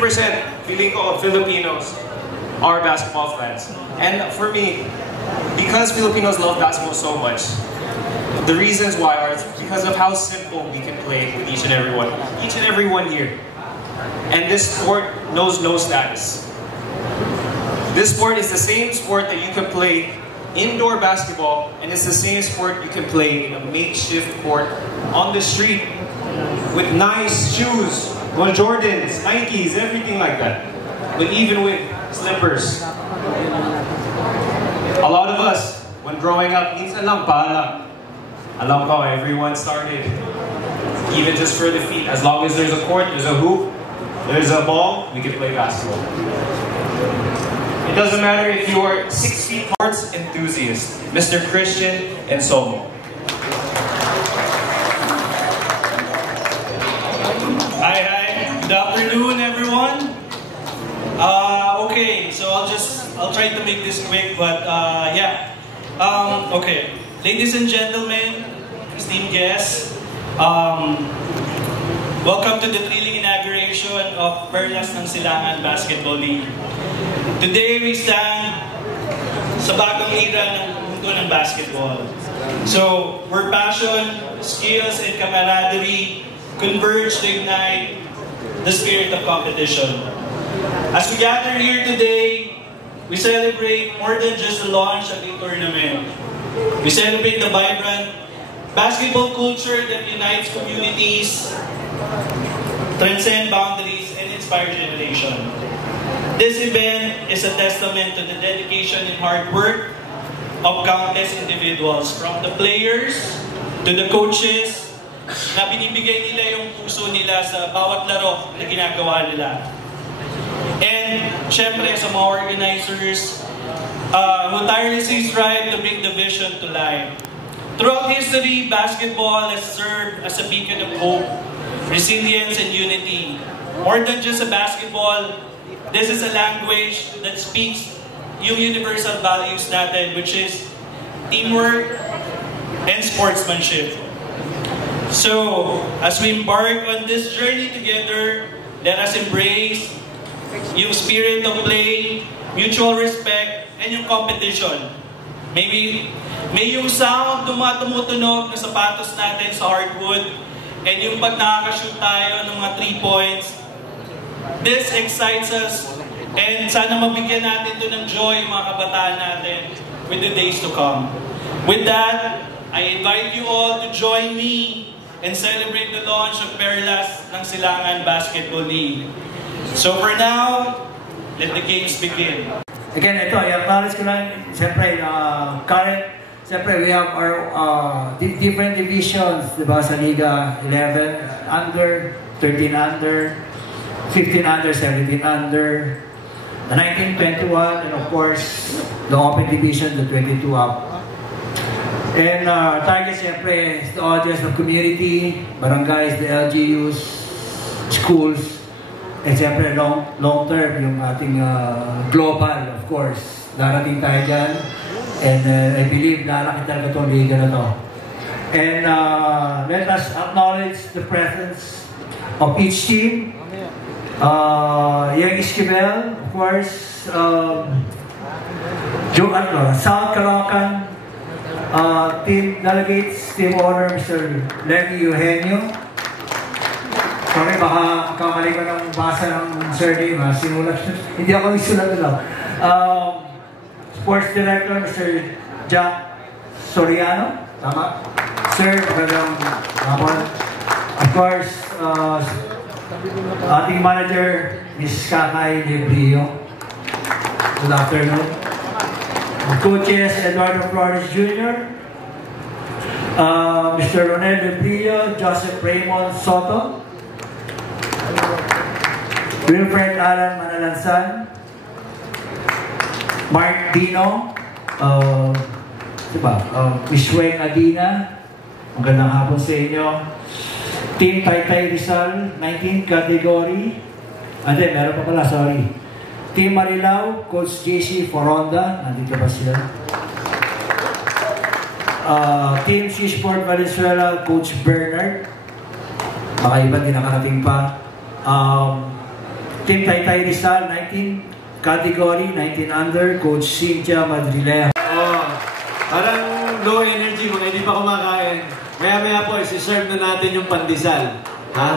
100% feeling ko Filipinos are basketball fans. And for me, because Filipinos love basketball so much, the reasons why are because of how simple we can play with each and every one here. And this sport knows no status. This sport is the same sport that you can play indoor basketball, and it's the same sport you can play in a makeshift court on the street with nice shoes, Jordans, Nikes, everything like that. But even with slippers, a lot of us, when growing up, minsan lang pala. Alam ko, everyone started, even just for the feet. As long as there's a court, there's a hoop, there's a ball, we can play basketball. It doesn't matter if you are 6 feet courts enthusiast, Mr. Christian and Somo. Hi, good afternoon everyone. Okay, so I'll try to make this quick, but yeah. Okay, ladies and gentlemen, esteemed guests, welcome to the thrilling inauguration of Perlas ng Silangan Basketball League. Today we stand sa bagong era ng mundo ng basketball. So, where passion, skills, and camaraderie converge to ignite the spirit of competition. As we gather here today, we celebrate more than just the launch of a tournament. We celebrate the vibrant basketball culture that unites communities, transcends boundaries, and inspires generation. This event is a testament to the dedication and hard work of countless individuals, from the players to the coaches, na binibigay nila yung puso nila sa bawat laro na ginagawa nila. And syempre sa mga organizers who tirelessly strive to bring the vision to life. Throughout history, basketball has served as a beacon of hope, resilience, and unity. More than just a basketball, this is a language that speaks yung universal values natin, which is teamwork and sportsmanship. So, as we embark on this journey together, let us embrace yung spirit of play, mutual respect, and yung competition. May yung sound tumutunog ng sapatos natin sa hardwood, and yung pag nakakashoot tayo ng mga 3 points. This excites us, and sana mabigyan natin ito ng joy mga kabataan natin with the days to come. With that, I invite you all to join me and celebrate the launch of Perlas ng Silangan Basketball League. So for now, let the games begin. Again, ito, i-acknowledge ko lang, siyempre, we have our different divisions, diba, sa Liga 11 under, 13 under, 15 under, 17 under, the 19, 21, and of course, the open division, the 22 up. And target, siyempre, is the audience of community, barangays, the LGUs, schools, and siyempre, long term, yung ating global, of course. Darating tayo dyan. And I believe lalaki talaga itong liga na to. And let us acknowledge the presence of each team. Young Esquivel, of course, South Caloocan, team delegates, team owner, Mr. Lenny Eugenio. Sorry, baka kamali ko ng basa ng surname, sinulat. Hindi ako isulat lang. Sports Director, Mr. Jack Soriano. Tama? Sir, magandang hapon. Of course, ating manager, Ms. Kakay Lebrillo. Good afternoon. Coaches, Eduardo Flores Jr., Mr. Ronel Lebrillo, Joseph Raymond Soto, Wilfred Alan Manalansan, Mark Dino, Miss Weng Adina, magandang hapon sa inyo. Team Taytay Rizal, 19 category. Meron pa pala, sorry. Team Marilao, Coach JC Foronda, nandito ba sila? Team Seasport Valenzuela, Coach Bernard. Baka iba din nakarating pa. Team Taytay Rizal, 19 category, 19 under, Coach Cynthia Madrilejo. Oh, parang low energy, mga hindi pa kumakain. Maya-maya po, isi-serve na natin yung pandesal. Ha?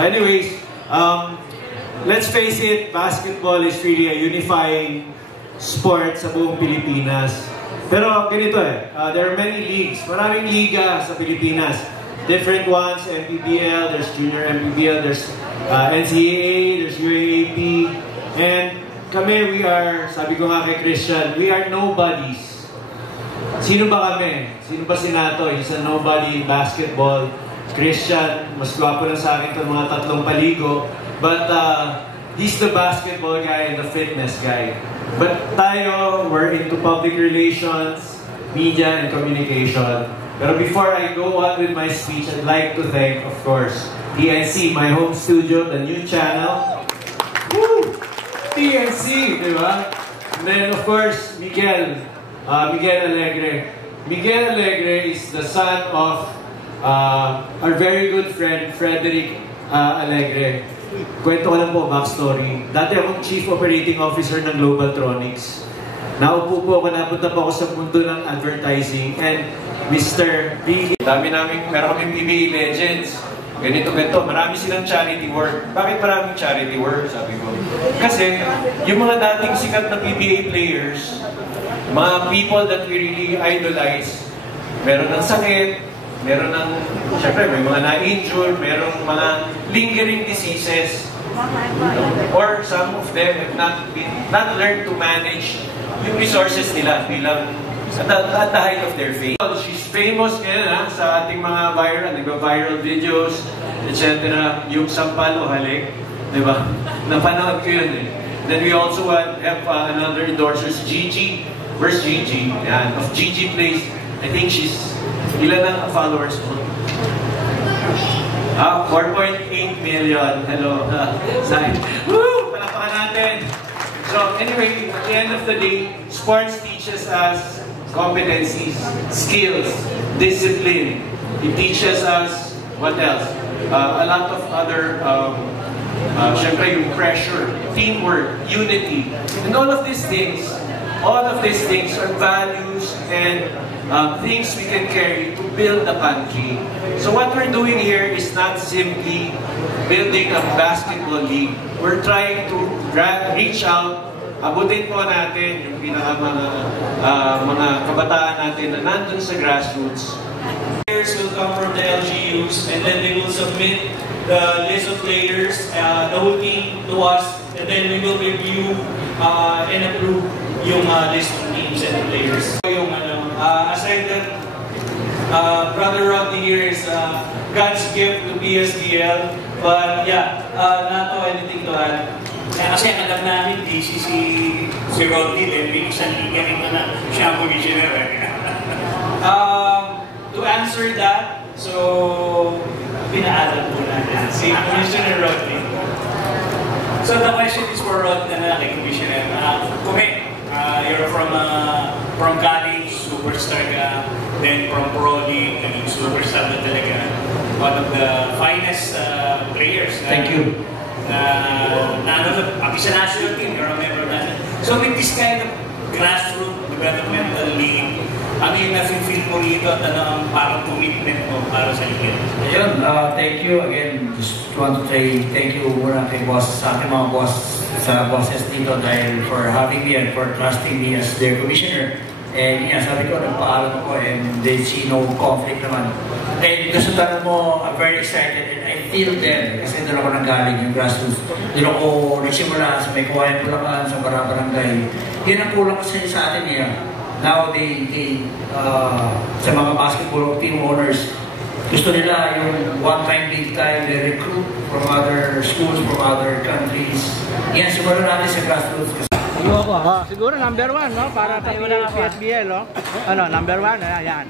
Anyways, let's face it, basketball is really a unifying sport sa buong Pilipinas. Pero ganito there are many leagues. Maraming liga sa Pilipinas. Different ones, MPBL, there's Junior MPBL, there's NCAA, there's UAAP. And kami, we are, sabi ko nga kay Christian, we are nobodies. Sino ba kami? Sino ba si Nato? He's a nobody in basketball. Christian, mas gwapo lang sa akin itong mga tatlong paligo. But he's the basketball guy and the fitness guy. But tayo, we're into public relations, media, and communication. Pero before I go on with my speech, I'd like to thank, of course, TNC, my home studio, the new channel. Woo! TNC, di ba? And then, of course, Miguel Alegre. Miguel Alegre is the son of our very good friend, Frederick Alegre. Kwento ko lang po, backstory. Dati akong Chief Operating Officer ng Globaltronics. Naupo po ako, napunta po ako sa mundo ng advertising. And Mr. B, meron kaming PBA Legends. Ganito. Marami silang charity work. Bakit maraming charity work? Sabi ko. Kasi, yung mga dating sikat na PBA players, mga people that we really idolize, meron ng sakit, meron ng, syempre, may mga na-injured, merong mga lingering diseases, or some of them have not learned to manage yung resources nila bilang at the height of their fame. She's famous ngayon sa ating mga viral videos, etc. Yung sampal o halik, di ba? Napanood ko yun Then we also have another endorser, Gigi. Where's Gigi? Yan. Of Gigi Place, I think she's, ilan ang followers mo? 4.8 million. Hello. Woo! Palapakan natin. So anyway, at the end of the day, sports teaches us competencies, skills, discipline. It teaches us, what else? A lot of other, syempre yung pressure, teamwork, unity. And all of these things are values and things we can carry to build the country. So what we're doing here is not simply building a basketball league. We're trying to reach out, abutin po natin yung mga kabataan natin na nandun sa grassroots. Players will come from the LGUs and then they will submit the list of players, the whole team to us, and then we will review and approve yung list of teams and players. Yung aside that, Brother Rodney here is God's gift to PSDL, but yeah, Nato, anything to add? Kasi alam namin, si Rodney, may isang liga rin na siya ang commissioner. To answer that, so pinaalam po natin si Commissioner Rodney. So the question is for Rodney na kay Commissioner. You're from college, superstar ka, then from pro league, naging superstar na talaga. One of the finest players. Thank you. Pati sa national team, you're a member of national. So with this kind of grassroots developmental league, ano yung nasi-feel mo rito at ano ang parang commitment mo para sa liga? Ayun, thank you again. Just want to say thank you muna kay boss, sa aking mga bosses dito dahil for having me and for trusting me as their commissioner. And yeah, sabi ko, nagpaalam ako and they see no conflict naman. And gusto tanong mo, I'm very excited and I feel them kasi doon ako nanggaling yung grassroots. Doon ako nagsimula sa may kuwayan Bulacan, sa Barangay. Yun ang kulang kasi sa atin niya. Now sa mga basketball team owners, gusto nila yung one-time, big time, they recruit from other schools, from other countries. Yan, siguro natin sa grassroots. Siguro number 1, no? Para sa PSBL, no? Ano, number 1, yan.